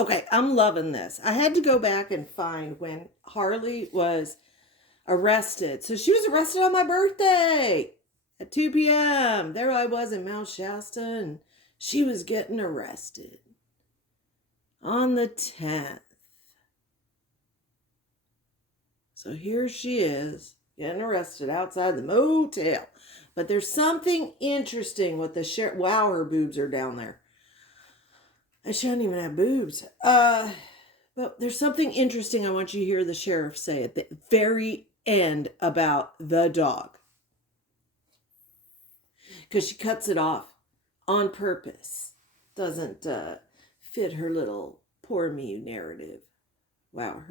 Okay, I'm loving this. I had to go back and find when Harley was arrested. So she was arrested on my birthday at 2 p.m. There I was in Mount Shasta, and she was getting arrested on the 10th. So here she is getting arrested outside the motel. But there's something interesting with the sheriff. Wow, her boobs are down there. I shouldn't even have boobs. But there's something interesting I want you to hear the sheriff say at the very end about the dog. Because she cuts it off on purpose. Doesn't fit her little poor me narrative. Wow,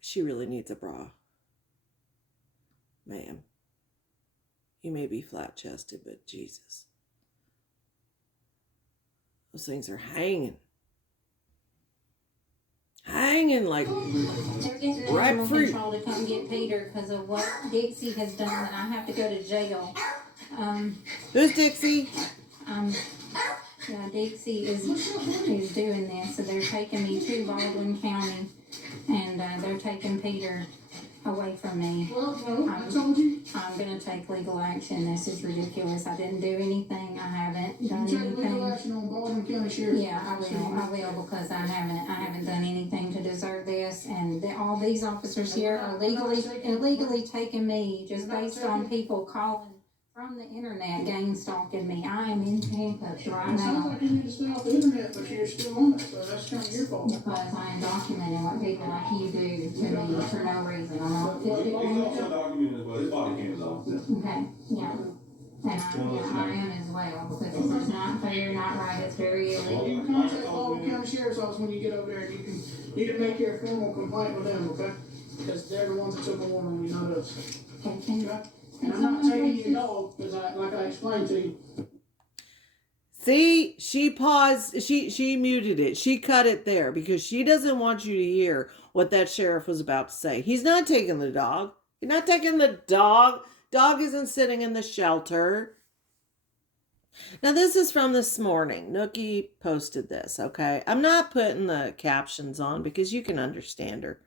she really needs a bra. Ma'am, you may be flat-chested, but Jesus. Those things are hanging. Hanging like they're getting animal control to come get Peter because of what Dixie has done, and I have to go to jail. Who's Dixie? Yeah, Dixie is doing this, so they're taking me to Baldwin County, and they're taking Peter away from me. I'm going to take legal action. This is ridiculous. I didn't do anything. I haven't done anything. Legal action on Baldwin County Sheriff. Yeah, I will because I haven't done anything to deserve this. And all these officers here are illegally taking me just based on people calling from the internet, gang stalking me. I am in handcuffs right now. It sounds like you need to stay off the internet, but you're still on it, so that's kind of your fault. Because I am documenting what people like you do to me for no reason. I'm not. He's also documenting as well. His body cam is off. Okay, yeah. And I am as well, because this is not fair, not right, it's very illegal. You can contact Baldwin County Sheriff's Office when you get over there, and you can make your formal complaint with them, okay? Because they're the ones that took a warning on you, not us. Okay? And I'm not taking your dog, because like I explained to you. See, she paused, she muted it. She cut it there because she doesn't want you to hear what that sheriff was about to say. He's not taking the dog. He's not taking the dog. Dog isn't sitting in the shelter. Now, this is from this morning. Nookie posted this, okay? I'm not putting the captions on because you can understand her.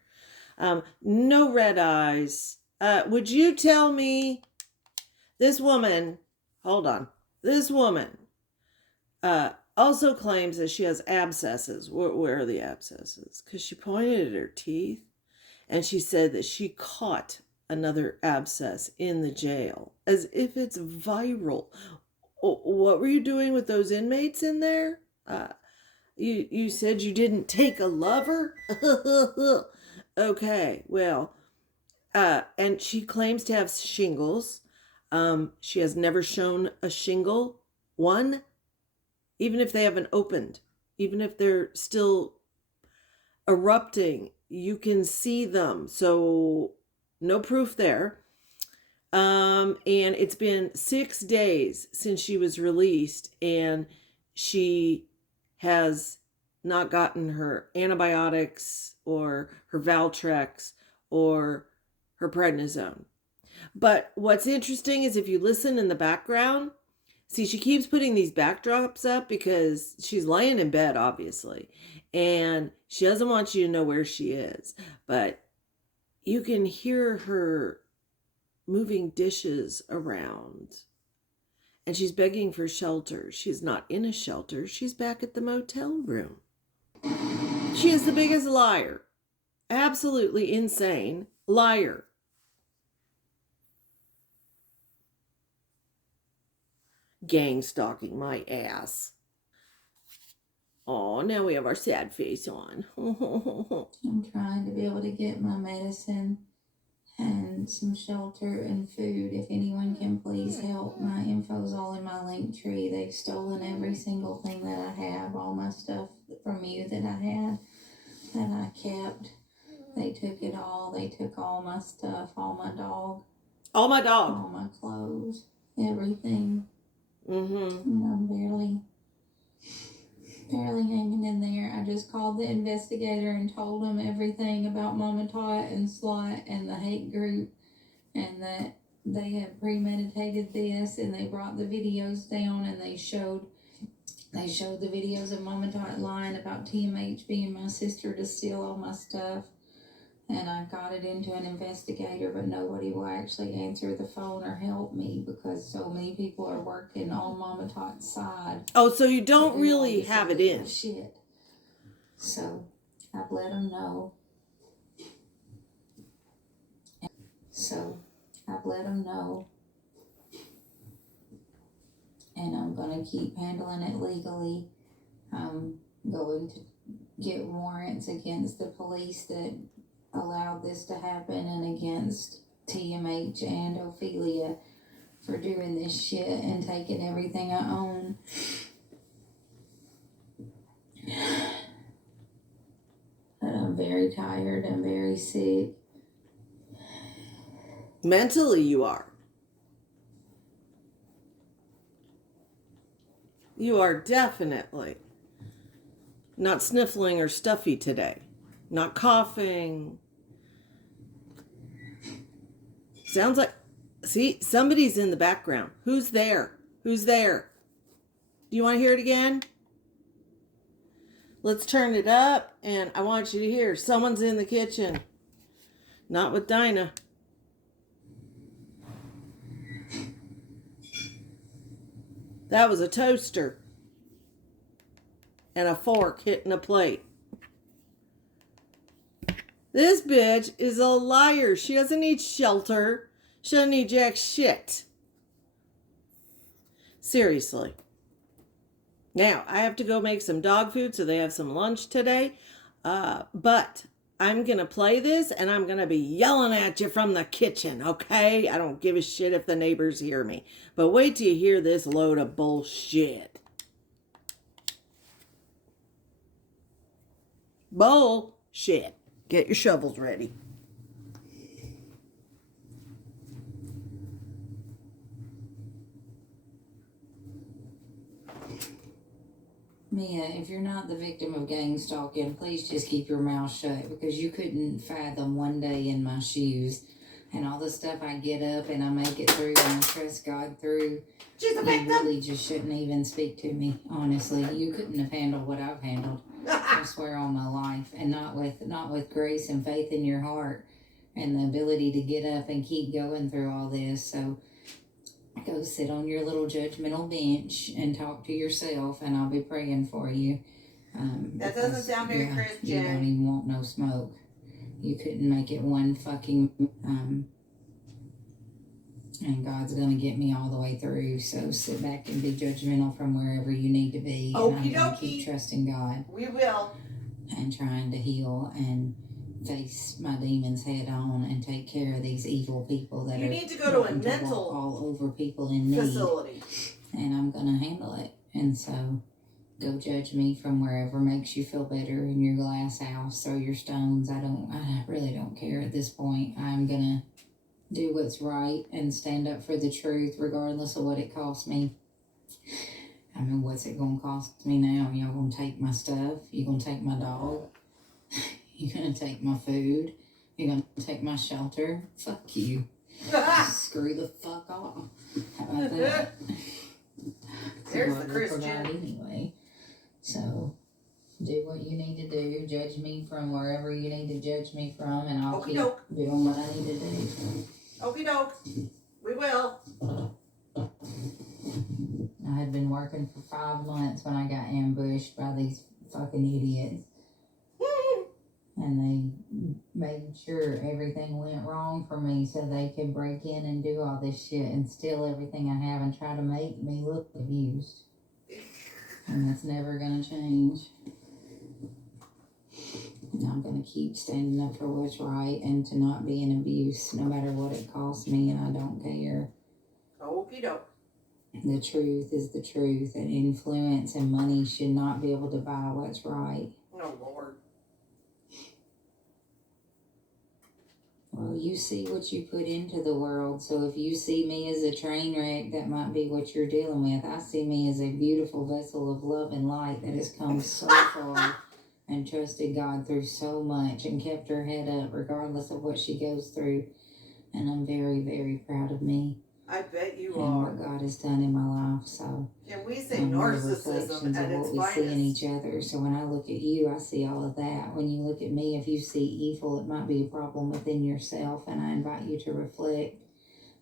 No red eyes. Would you tell me this woman, hold on, this woman also claims that she has abscesses. Where are the abscesses? Because she pointed at her teeth and she said that she caught another abscess in the jail as if it's viral. What were you doing with those inmates in there? You said you didn't take a lover? Okay, well, and she claims to have shingles. She has never shown a shingle, one, even if they haven't opened, even if they're still erupting, you can see them. So no proof there. And it's been 6 days since she was released, and she has not gotten her antibiotics or her Valtrex or her prednisone. But what's interesting is if you listen in the background, see, she keeps putting these backdrops up because she's laying in bed, obviously, and she doesn't want you to know where she is. But you can hear her moving dishes around, and she's begging for shelter. She's not in a shelter. She's back at the motel room. She is the biggest liar. Absolutely insane liar. Gang stalking my ass. Oh, now we have our sad face on. I'm trying to be able to get my medicine and some shelter and food. If anyone can please help, my info's all in my link tree. They've stolen every single thing that I have, all my stuff from you that I had, that I kept. They took it all. They took all my stuff, all my dog. All my dog. All my clothes, everything. Mm-hmm. And I'm barely hanging in there. I just called the investigator and told him everything about Mama Tot and Slot and the hate group, and that they had premeditated this, and they brought the videos down and they showed They showed the videos of Mama Dot lying about TMH being my sister to steal all my stuff. And I got it into an investigator, but nobody will actually answer the phone or help me because so many people are working on Mama Tot's side. Oh, so you don't really have it in. Shit. So I've let them know. And I'm going to keep handling it legally. I'm going to get warrants against the police that allowed this to happen and against TMH and Ophelia for doing this shit and taking everything I own. But I'm very tired. I'm very sick. Mentally, you are. You are definitely not sniffling or stuffy today. Not coughing. Sounds like, see, somebody's in the background. Who's there? Who's there? Do you want to hear it again? Let's turn it up, and I want you to hear someone's in the kitchen. Not with Dinah. That was a toaster and a fork hitting a plate. This bitch is a liar. She doesn't need shelter. She doesn't need jack shit. Seriously. Now, I have to go make some dog food so they have some lunch today. But I'm going to play this and I'm going to be yelling at you from the kitchen, okay? I don't give a shit if the neighbors hear me. But wait till you hear this load of bullshit. Bullshit. Get your shovels ready. Mia, if you're not the victim of gang stalking, please just keep your mouth shut because you couldn't fathom one day in my shoes and all the stuff I get up and I make it through and I trust God through. You really just shouldn't even speak to me, honestly. You couldn't have handled what I've handled. I swear on my life, and not with grace and faith in your heart and the ability to get up and keep going through all this. So go sit on your little judgmental bench and talk to yourself, and I'll be praying for you. That doesn't sound very Christian. You don't even want no smoke. You couldn't make it one fucking and God's going to get me all the way through. So sit back and be judgmental from wherever you need to be. And I'm going to keep trusting God. We will. And trying to heal and face my demons head on and take care of these evil people that you need to go to a mental all over people in need. Facility. And I'm going to handle it. And so go judge me from wherever makes you feel better in your glass house. Throw your stones. I really don't care at this point. I'm going to do what's right and stand up for the truth regardless of what it costs me. I mean, what's it going to cost me now? Y'all going to take my stuff? You going to take my dog? You going to take my food? You going to take my shelter? Fuck you. Screw the fuck off. How about that? There's the Christian. Anyway. So do what you need to do. Judge me from wherever you need to judge me from, and I'll keep doing what I need to do. Okie doke. We will. I had been working for 5 months when I got ambushed by these fucking idiots. And they made sure everything went wrong for me so they could break in and do all this shit and steal everything I have and try to make me look abused. And that's never going to change. And I'm going to keep standing up for what's right and to not be an abuse no matter what it costs me, and I don't care. Okie doke. The truth is the truth, and influence and money should not be able to buy what's right. Oh, Lord. Well, you see what you put into the world, so if you see me as a train wreck, that might be what you're dealing with. I see me as a beautiful vessel of love and light that has come so far and trusted God through so much and kept her head up regardless of what she goes through. And I'm very, very proud of me. I bet you and are. what God has done in my life. So, And we say we're narcissism reflections at of its what we see in finest. each other. So when I look at you, I see all of that. When you look at me, if you see evil, it might be a problem within yourself. And I invite you to reflect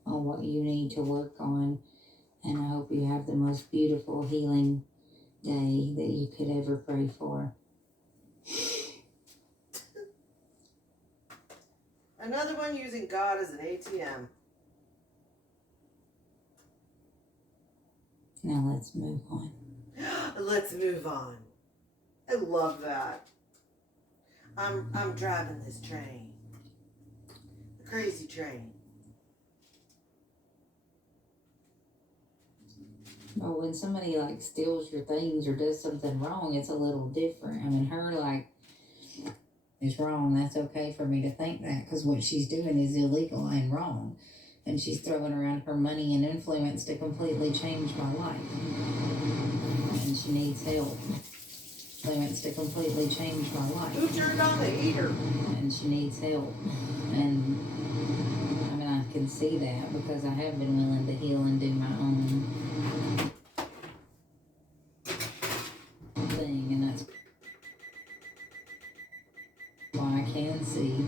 on what you need to work on. And I hope you have the most beautiful healing day that you could ever pray for. Another one using God as an ATM. Now let's move on. Let's move on. I love that. I'm driving this train. The crazy train. Well, when somebody like steals your things or does something wrong, it's a little different. I mean, her like is wrong. That's okay for me to think that, because what she's doing is illegal and wrong. And she's throwing around her money and influence to completely change my life. And she needs help. Influence to completely change my life. Who turned on the heater? And she needs help. And I mean, I can see that because I have been willing to heal and do my own thing. And that's why I can see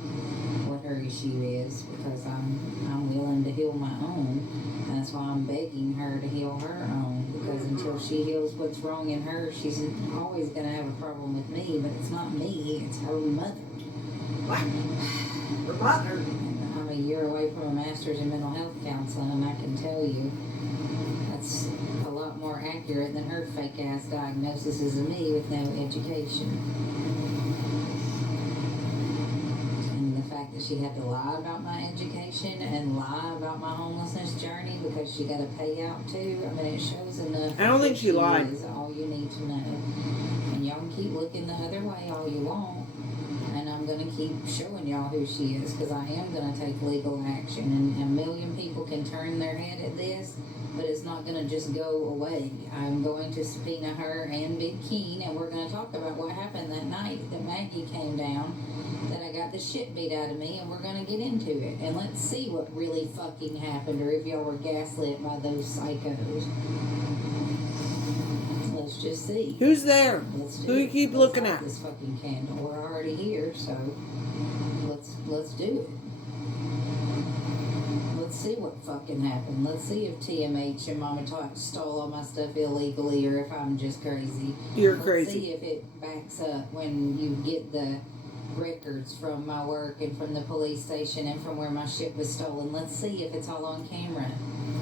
what her issue is, because I'm willing to heal my own. And that's why I'm begging her to heal her own, because until she heals what's wrong in her, she's always going to have a problem with me. But it's not me, it's her mother. What? Her mother? And I'm a year away from a master's in mental health counseling, and I can tell you that's a lot more accurate than her fake ass diagnosis of me with no education. The fact that she had to lie about my education and lie about my homelessness journey because she got a payout too. I mean, it shows enough. I don't think she lied. Is all you need to know. And y'all can keep looking the other way all you want. And I'm going to keep showing y'all who she is, because I am going to take legal action. And a million people can turn their head at this, but it's not going to just go away. I'm going to subpoena her and Big Keen, and we're going to talk about what happened that night that Maggie came down, that I got the shit beat out of me, and we're going to get into it. And let's see what really fucking happened, or if y'all were gaslit by those psychos. Let's just see. Who's there? Who you keep looking light at? This fucking candle. We're already here, so let's do it. Let's see what fucking happened. Let's see if TMH and Mama stole all my stuff illegally, or if I'm just crazy. You're crazy. Let's see if it backs up when you get the records from my work and from the police station and from where my shit was stolen. Let's see if it's all on camera.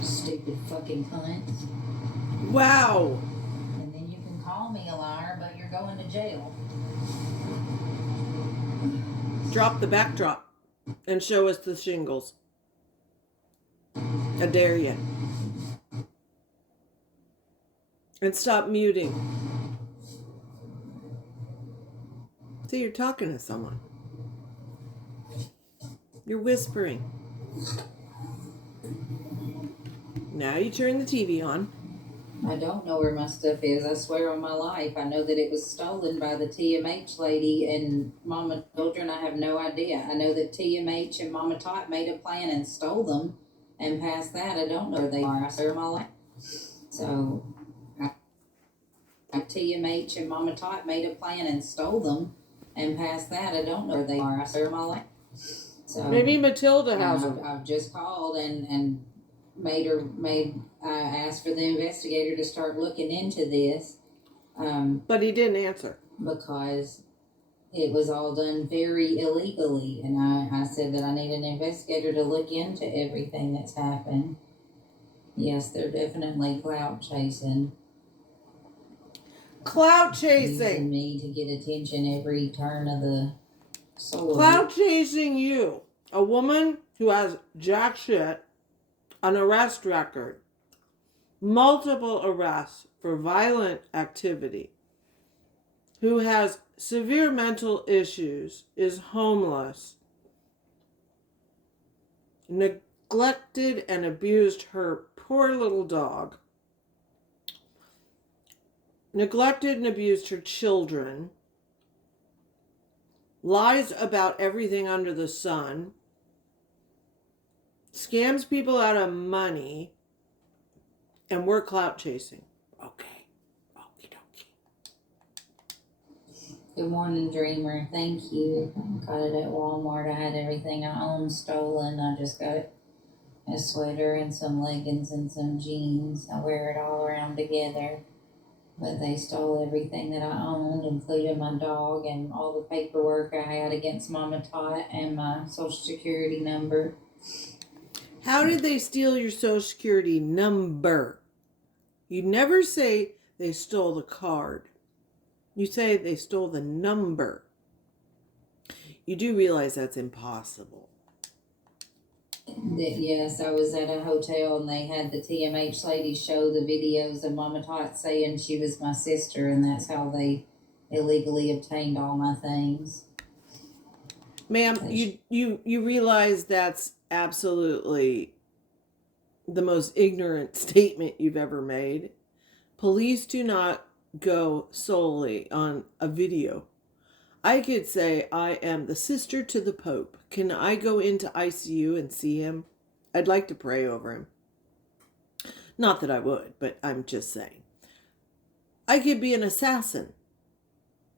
Stupid fucking cunt. Wow. And then you can call me a liar, but you're going to jail. Drop the backdrop and show us the shingles. I dare you. And stop muting. See, you're talking to someone. You're whispering. Now you turn the TV on. I don't know where my stuff is. I swear on my life. I know that it was stolen by the TMH lady and Mama children. I have no idea. I know that TMH and Mama Tot made a plan and stole them. And past that, I don't know where they are. I swear on my life. So, TMH and Mama Tot made a plan and stole them. And past that, I don't know where they are. I swear on my life. So, maybe Matilda has them. I've just called and I asked for the investigator to start looking into this. But he didn't answer. Because it was all done very illegally. And I said that I need an investigator to look into everything that's happened. Yes, they're definitely clout chasing. Clout chasing. Using me to get attention every turn of the sword. Clout chasing you. A woman who has jack shit, an arrest record, multiple arrests for violent activity, who has severe mental issues, is homeless, neglected and abused her poor little dog, neglected and abused her children, lies about everything under the sun, scams people out of money, and we're clout chasing. Okay. Okie dokie. Good morning, Dreamer. Thank you. I got it at Walmart. I had everything I owned stolen. I just got a sweater and some leggings and some jeans. I wear it all around together. But they stole everything that I owned, including my dog and all the paperwork I had against Mama Tot and my social security number. How did they steal your social security number? You never say they stole the card. You say they stole the number. You do realize that's impossible. Yes, I was at a hotel and they had the TMH lady show the videos of Mama Tot saying she was my sister, and that's how they illegally obtained all my things. Ma'am, you realize that's absolutely the most ignorant statement you've ever made. Police do not go solely on a video. I could say I am the sister to the Pope. Can I go into ICU and see him? I'd like to pray over him. Not that I would, but I'm just saying. I could be an assassin.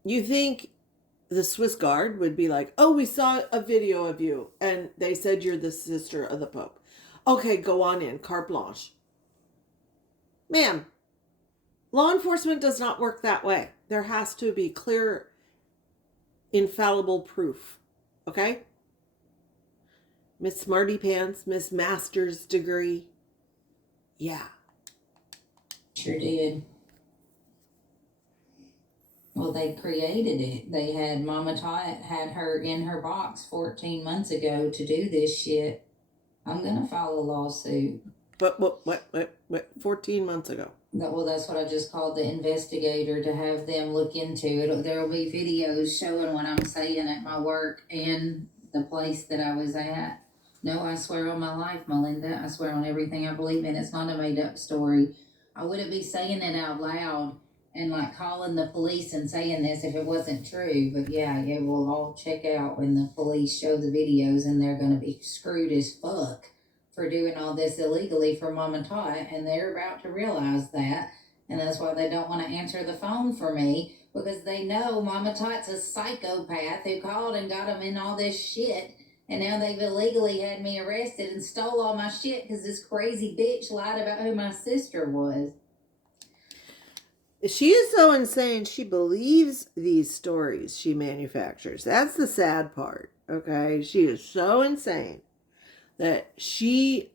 You think the Swiss Guard would be like, oh, we saw a video of you and they said you're the sister of the Pope. Okay, go on in, carte blanche. Ma'am, law enforcement does not work that way. There has to be clear, infallible proof. Okay? Miss Smarty Pants, Miss Master's degree. Yeah. Sure did. Well, they created it. They had Mama Tot had her in her box 14 months ago to do this shit. I'm gonna file a lawsuit. But what 14 months ago? Well, that's what I just called the investigator to have them look into it. There will be videos showing what I'm saying at my work and the place that I was at. No, I swear on my life, Melinda. I swear on everything I believe in. It's not a made-up story. I wouldn't be saying it out loud and like calling the police and saying this if it wasn't true. But yeah, it will all check out when the police show the videos, and they're going to be screwed as fuck for doing all this illegally for Mama Tot, and they're about to realize that, and that's why they don't want to answer the phone for me, because they know Mama Tot's a psychopath who called and got them in all this shit, and now they've illegally had me arrested and stole all my shit because this crazy bitch lied about who my sister was. She is so insane, she believes these stories she manufactures. That's the sad part, okay? She is so insane that she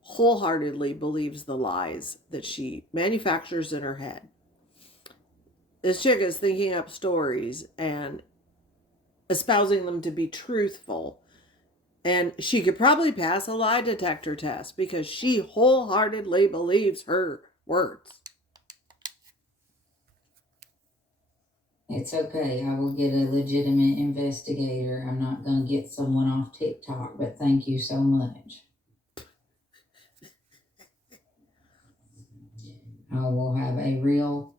wholeheartedly believes the lies that she manufactures in her head. This chick is thinking up stories and espousing them to be truthful. And she could probably pass a lie detector test because she wholeheartedly believes her words. It's okay. I will get a legitimate investigator. I'm not going to get someone off TikTok, but thank you so much. I will have a real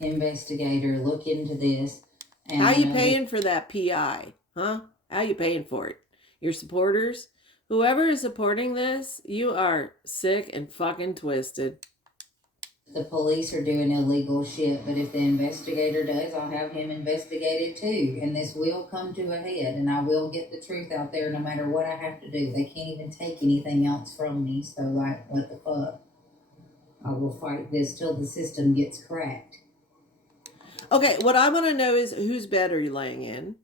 investigator look into this. And how you paying for that PI? Huh? How you paying for it? Your supporters? Whoever is supporting this, you are sick and fucking twisted. The police are doing illegal shit, but if the investigator does, I'll have him investigated too. And this will come to a head, and I will get the truth out there no matter what I have to do. They can't even take anything else from me, so like, what the fuck? I will fight this till the system gets cracked. Okay, what I want to know is whose bed are you laying in?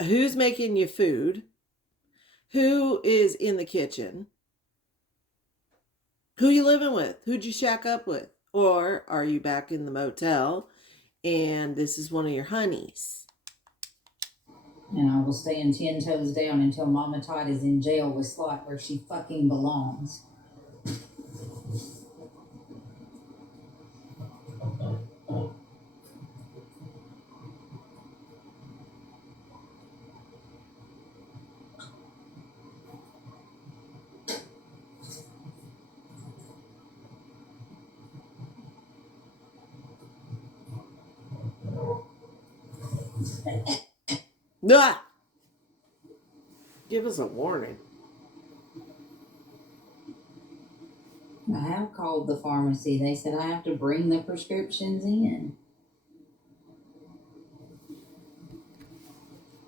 Who's making you food? Who is in the kitchen? Who you living with? Who'd you shack up with? Or are you back in the motel and this is one of your honeys? And I will stand 10 toes down until Mama Tot is in jail with Slot where she fucking belongs. Ah! Give us a warning. I have called the pharmacy. They said I have to bring the prescriptions in.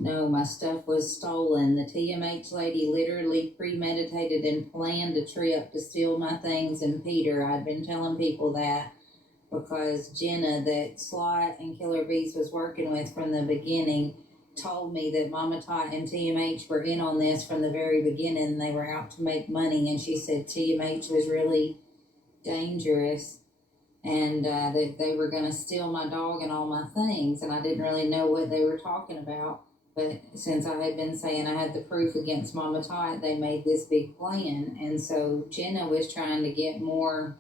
No, my stuff was stolen. The TMH lady literally premeditated and planned a trip to steal my things and Peter. I'd been telling people that because Jenna, that Slot and Killer Bees was working with from the beginning, told me that Mama Tot and TMH were in on this from the very beginning. They were out to make money, and she said TMH was really dangerous and that they were going to steal my dog and all my things, and I didn't really know what they were talking about. But since I had been saying I had the proof against Mama Tot, they made this big plan, and so Jenna was trying to get more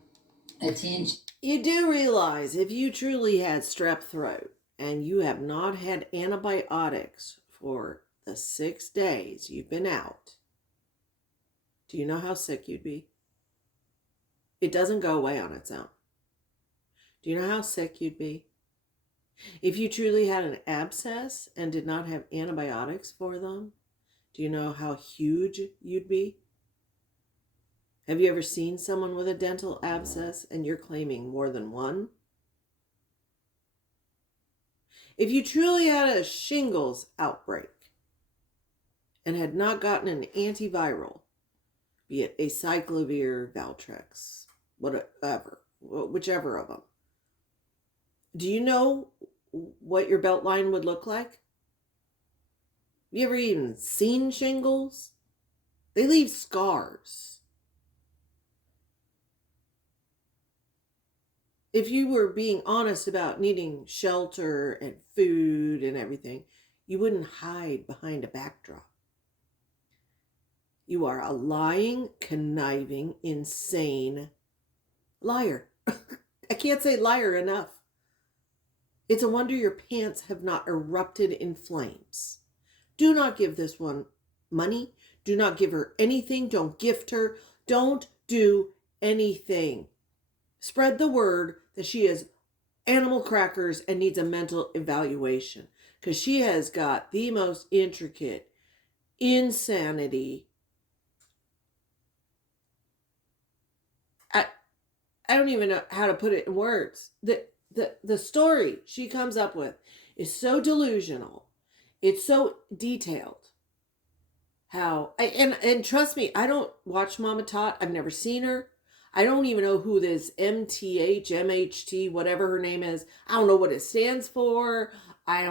attention. You do realize if you truly had strep throat and you have not had antibiotics for the 6 days you've been out, do you know how sick you'd be? It doesn't go away on its own. Do you know how sick you'd be? If you truly had an abscess and did not have antibiotics for them, do you know how huge you'd be? Have you ever seen someone with a dental abscess and you're claiming more than one? If you truly had a shingles outbreak and had not gotten an antiviral, be it acyclovir, Valtrex, whatever, whichever of them, do you know what your belt line would look like? Have you ever even seen shingles? They leave scars. If you were being honest about needing shelter and food and everything, you wouldn't hide behind a backdrop. You are a lying, conniving, insane liar. I can't say liar enough. It's a wonder your pants have not erupted in flames. Do not give this one money. Do not give her anything. Don't gift her. Don't do anything. Spread the word that she is animal crackers and needs a mental evaluation, because she has got the most intricate insanity. I don't even know how to put it in words. The story she comes up with is so delusional. It's so detailed. And trust me, I don't watch Mama Tot. I've never seen her. I don't even know who this MTH, MHT, whatever her name is. I don't know what it stands for. I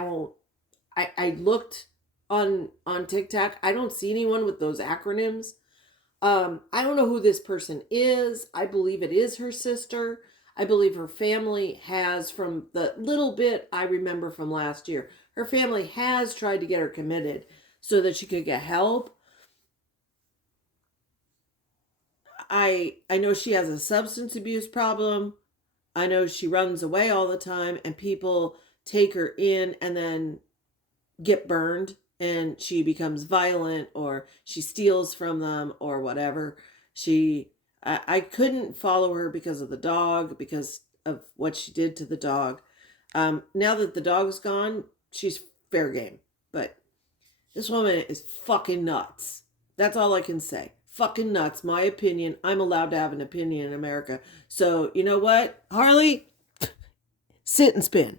looked on TikTok. I don't see anyone with those acronyms. I don't know who this person is. I believe it is her sister. I believe her family has, from the little bit I remember from last year, her family has tried to get her committed so that she could get help. I know she has a substance abuse problem. I know she runs away all the time and people take her in and then get burned and she becomes violent or she steals from them or whatever. I couldn't follow her because of the dog, because of what she did to the dog. Now that the dog's gone, she's fair game. But this woman is fucking nuts. That's all I can say. Fucking nuts. My opinion. I'm allowed to have an opinion in America. So, you know what? Harley, sit and spin.